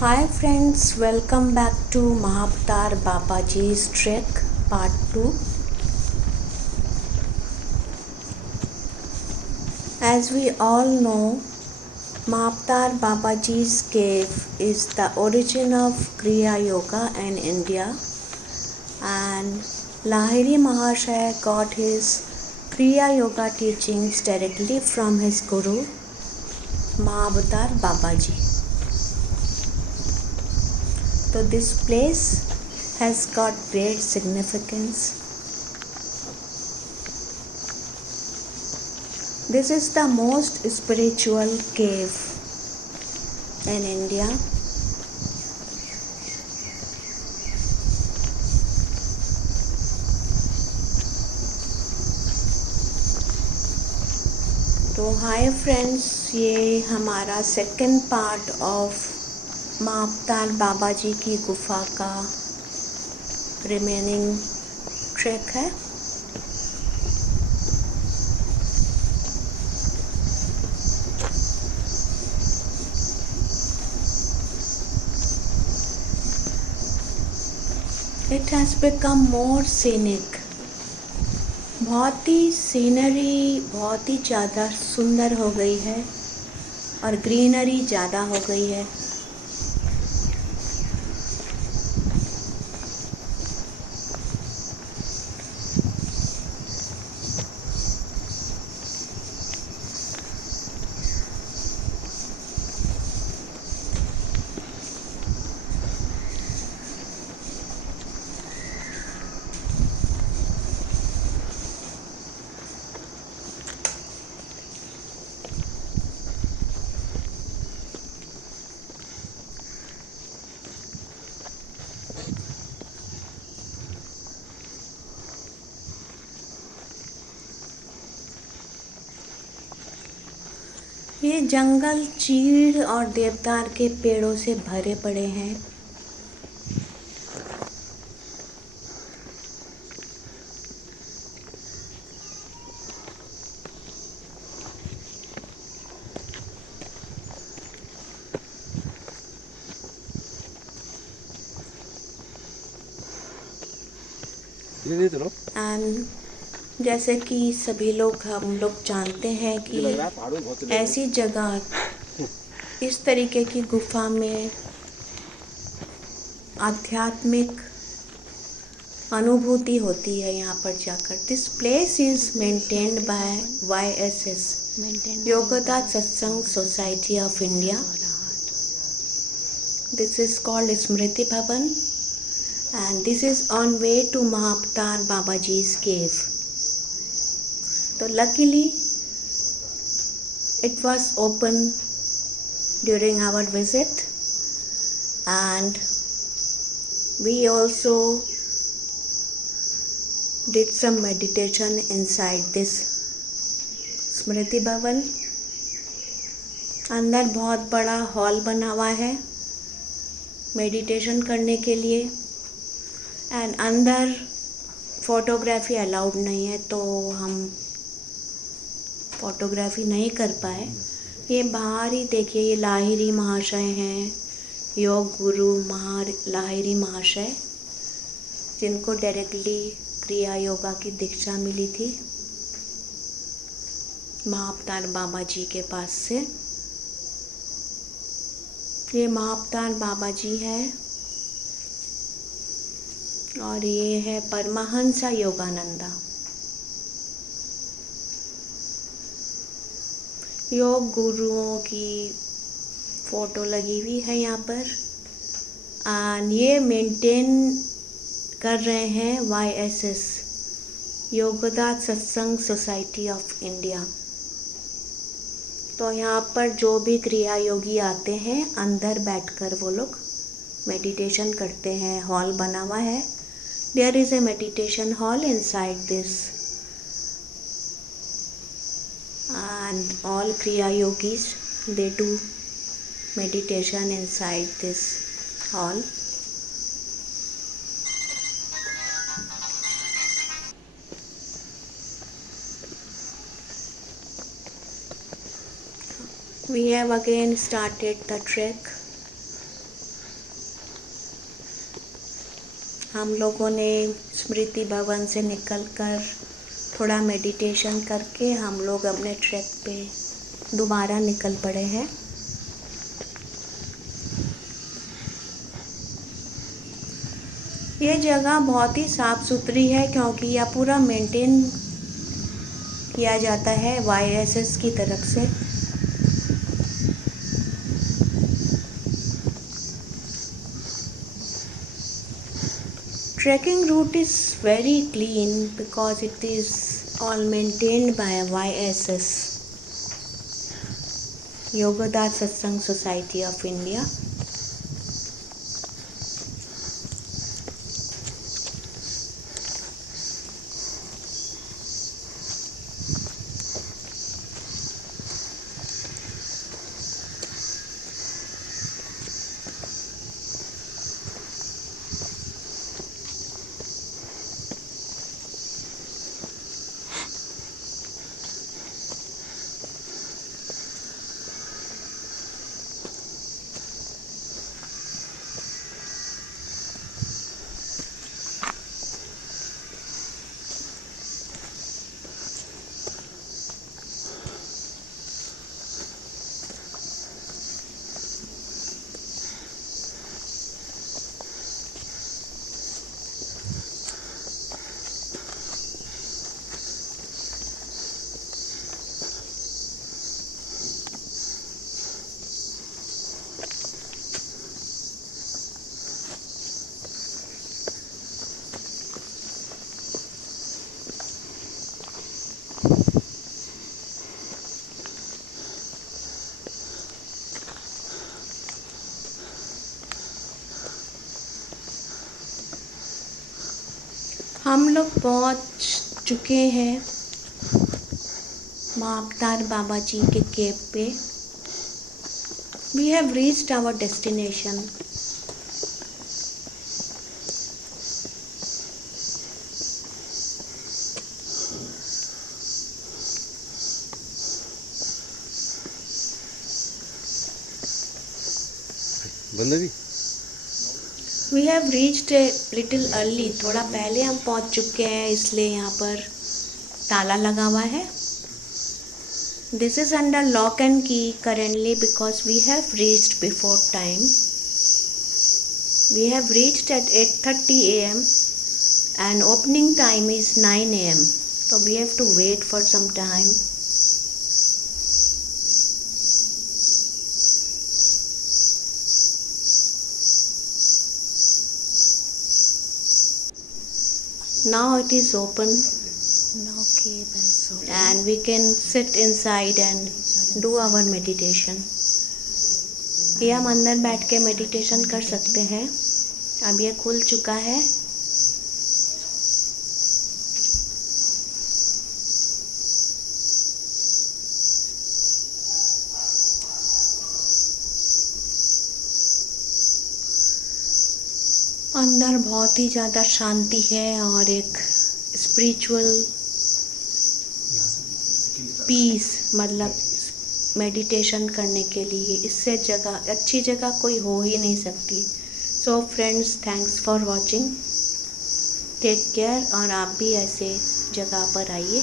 Hi friends, welcome back to Mahavatar Babaji's Trek Part 2. As we all know, Mahavatar Babaji's cave is the origin of Kriya Yoga in India, and Lahiri Mahashaya got his Kriya Yoga teachings directly from his guru Mahavatar Babaji. So this place has got great significance. This is the most spiritual cave in India. तो hi friends, ये हमारा second part of महाअवतार बाबा जी की गुफा का remaining track है. It has become more scenic. बहुत ही सीनरी बहुत ही ज़्यादा सुंदर हो गई है और ग्रीनरी ज़्यादा हो गई है. ये जंगल चीड़ और देवदार के पेड़ों से भरे पड़े हैं. एंड जैसे कि सभी लोग हम लोग जानते हैं कि ऐसी जगह इस तरीके की गुफा में आध्यात्मिक अनुभूति होती है. यहाँ पर जाकर this place is maintained by YSS Yogoda Satsanga society of India. This is called Smriti Bhavan and this is on way to Mahavatar Babaji's cave. So luckily it was open during our visit and we also did some meditation inside this Smriti Bhavan. अंदर बहुत बड़ा हॉल बना हुआ है मेडिटेशन करने के लिए एंड अंदर फ़ोटोग्राफी अलाउड नहीं है तो हम फ़ोटोग्राफी नहीं कर पाए. ये बाहर ही देखिए, ये लाहिरी महाशय हैं, योग गुरु लाहिरी महाशय, जिनको डायरेक्टली क्रिया योगा की दीक्षा मिली थी महाअवतार बाबा जी के पास से. ये महाअवतार बाबा जी है और ये है परमहंस योगानंदा. योग गुरुओं की फ़ोटो लगी हुई है यहाँ पर और ये मेंटेन कर रहे हैं YSS Yogoda Satsanga society of India. तो यहाँ पर जो भी क्रिया योगी आते हैं अंदर बैठकर वो लोग मेडिटेशन करते हैं. हॉल बना हुआ है. There is a meditation hall inside this and all Kriya Yogis, they do meditation inside this hall. We have again started the trek हम लोगों ने स्मृति भवन से निकलकर थोड़ा मेडिटेशन करके हम लोग अपने ट्रैक पे दोबारा निकल पड़े हैं। ये जगह बहुत ही साफ़ सुथरी है क्योंकि यह पूरा मेंटेन किया जाता है YSS की तरफ से। Trekking route is very clean because it is all maintained by YSS, Yogoda Satsang Society of India. हम लोग पहुंच चुके हैं मापतार बाबा जी के केव पे। We have reached our destination. बंदगी We have reached a little early. थोड़ा पहले हम पहुंच चुके हैं इसलिए यहाँ पर ताला लगा हुआ है। This is under lock and key currently because we have reached before time. We have reached at 8:30 AM and opening time is 9 AM. So we have to wait for some time. Now it is open and we can sit inside and do our meditation. ये हम अंदर बैठ के मेडिटेशन कर सकते हैं। अब ये खुल चुका है। अंदर बहुत ही ज़्यादा शांति है और एक स्पिरिचुअल पीस, मतलब मेडिटेशन करने के लिए इससे अच्छी जगह कोई हो ही नहीं सकती। So friends, thanks for watching, take care, और आप भी ऐसे जगह पर आइए।